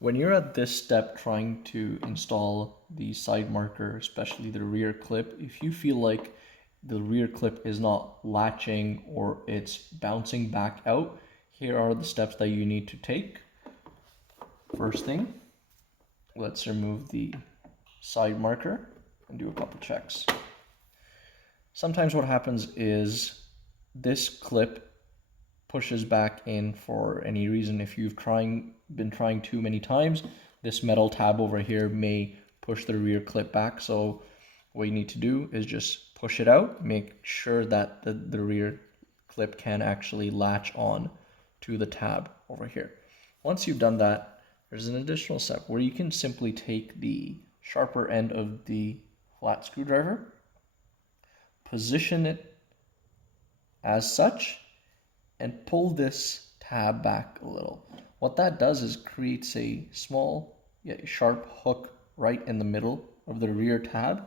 When you're at this step trying to install the side marker, especially the rear clip, if you feel like the rear clip is not latching or it's bouncing back out, here are the steps that you need to take. First thing, let's remove the side marker and do a couple checks. Sometimes what happens is this clip pushes back in for any reason. If you've been trying too many times, this metal tab over here may push the rear clip back. So what you need to do is just push it out, make sure that the rear clip can actually latch on to the tab over here. Once you've done that, there's an additional step where you can simply take the sharper end of the flat screwdriver, position it as such, and pull this tab back a little. What that does is creates a small yet sharp hook right in the middle of the rear tab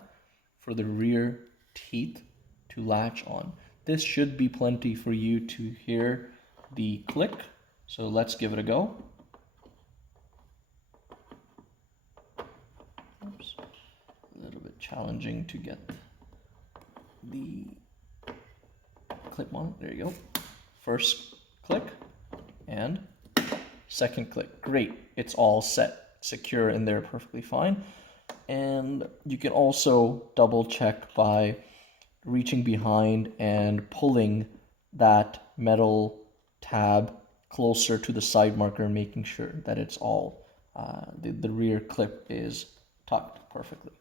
for the rear teeth to latch on. This should be plenty for you to hear the click. So let's give it a go. Oops. A little bit challenging to get the clip on. There you go. First click and second click. Great, it's all set, secure in there perfectly fine. And you can also double check by reaching behind and pulling that metal tab closer to the side marker, making sure that it's all, the rear clip is tucked perfectly.